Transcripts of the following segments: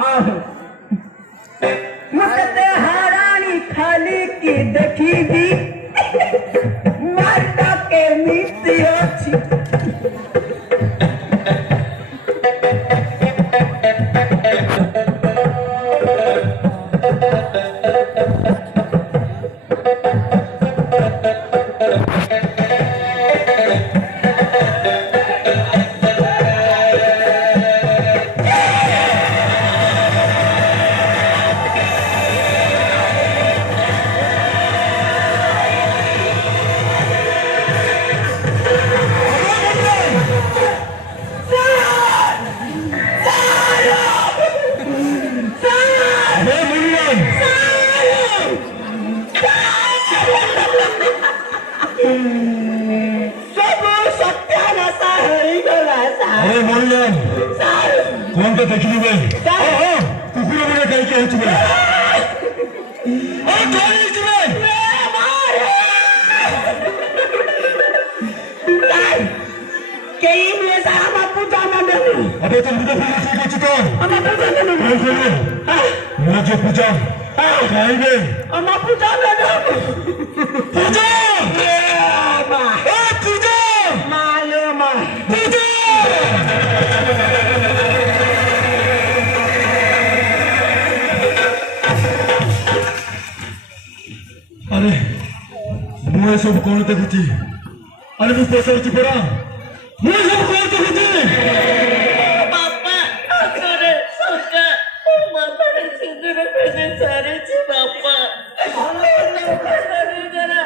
आहो मते हारानी खाली की देखी माता के नीति अच्छी कौन का देखी बे कुकुर बने कहीं के होच बे कौन होच बे कई में साहब पूछा ना दे अबे तुम मुझे पूछ ठीक है चितो हम पूछा ना मुझे पूछा कहीं बे हम पूछा ना पूछा पूछा मालूम पूछा अरे मुझे सब कौन देखुची अरे मुझे पसंद पड़ा मुझे सब कौन देखुची बापा अरे सोचा बापा ने सिंदूर पे सारे छी बापा अरे जरा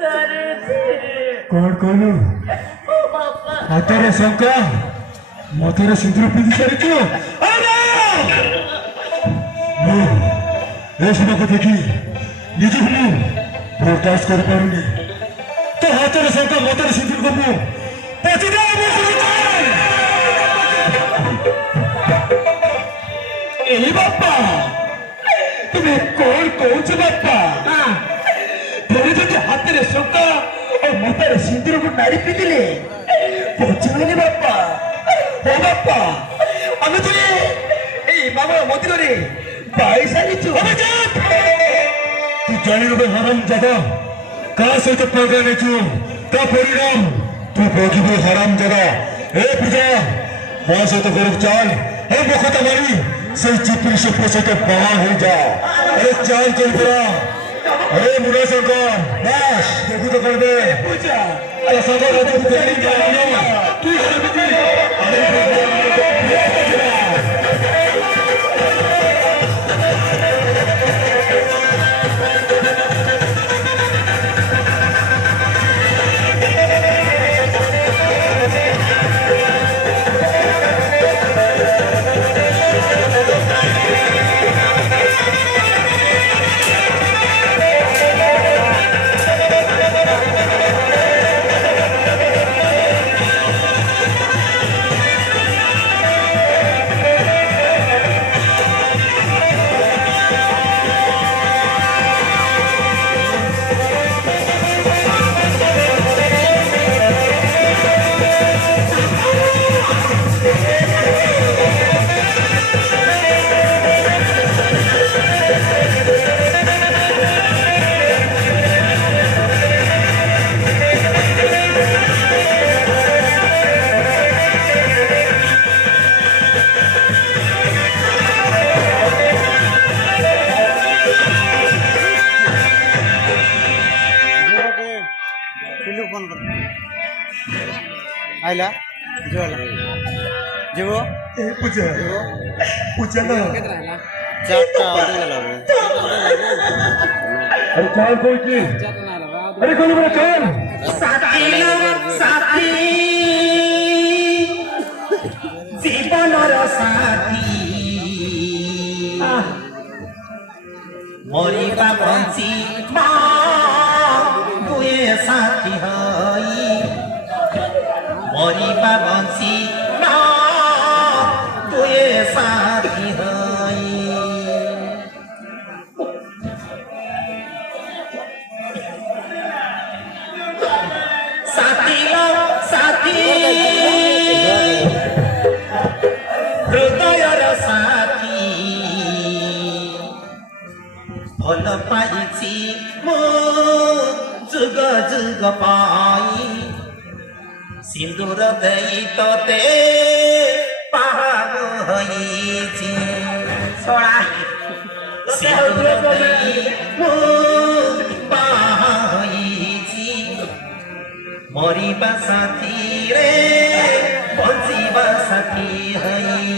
सारे छी कौन कौन बापा हाथरे शंका माथरे सिंदूर पे सारे छी अरे ऐसा को देखी निजी हूँ प्रोटेस्ट कर पाऊंगी तो हाथों से का मोटर सिंदूर को मु पहुंचना यही बापा तुम्हें कौन कौन से बापा तेरे जो हाथ रे सोका और मोटर सिंदूर को नाड़ी पीतिले पहुंचना बापा हो बापा अबे तुझे ए बाबा मोती रे बाईस आली चु अबे चुप तू जानी रो हराम जादा का सहित पगाने छु का परिणाम तू भोगिबो हराम जादा ए पूजा ମୋ ସହିତ ଘରକୁ ଚାଲ ହେ ମୋ କଥା ମାରି ସେଇ ଚିପିରି ସଭ୍ୟ ସହିତ ବାହା ହେଇଯା ଆରେ ଚାଲ ଚାଲ ପରା ଆରେ ମୁନା ଶଙ୍କର ବାସ୍ ଦେଖୁ ତ କରିଦେ ପୂଜା ଆରେ ସାଙ୍ଗ ରାଜା ତୁ ଜାଣି ତୁ ସେମିତି आइला जो आला जो ए पूजा पूजा ना चाटा आला अरे चाल कोई की अरे कोई बड़ा चाल साथी जीवनर साथी मरिबा बंची दुए साथी हई मरिबा बंची दुए साथी हई साथी लो साथी ପାଇଛି ମୋ ଯୁଗ ଯୁଗ ପାଇଁ ସିନ୍ଦୁର ଦେଇ ତତେ ପାହାଗ ହୋଇଛି ସିନ୍ଦୁର ଦେଇ ମୋ ପାହା ହୋଇଛି ମରିବା ସାଥିରେ ବଞ୍ଚିବା ସାଥୀ ହୋଇ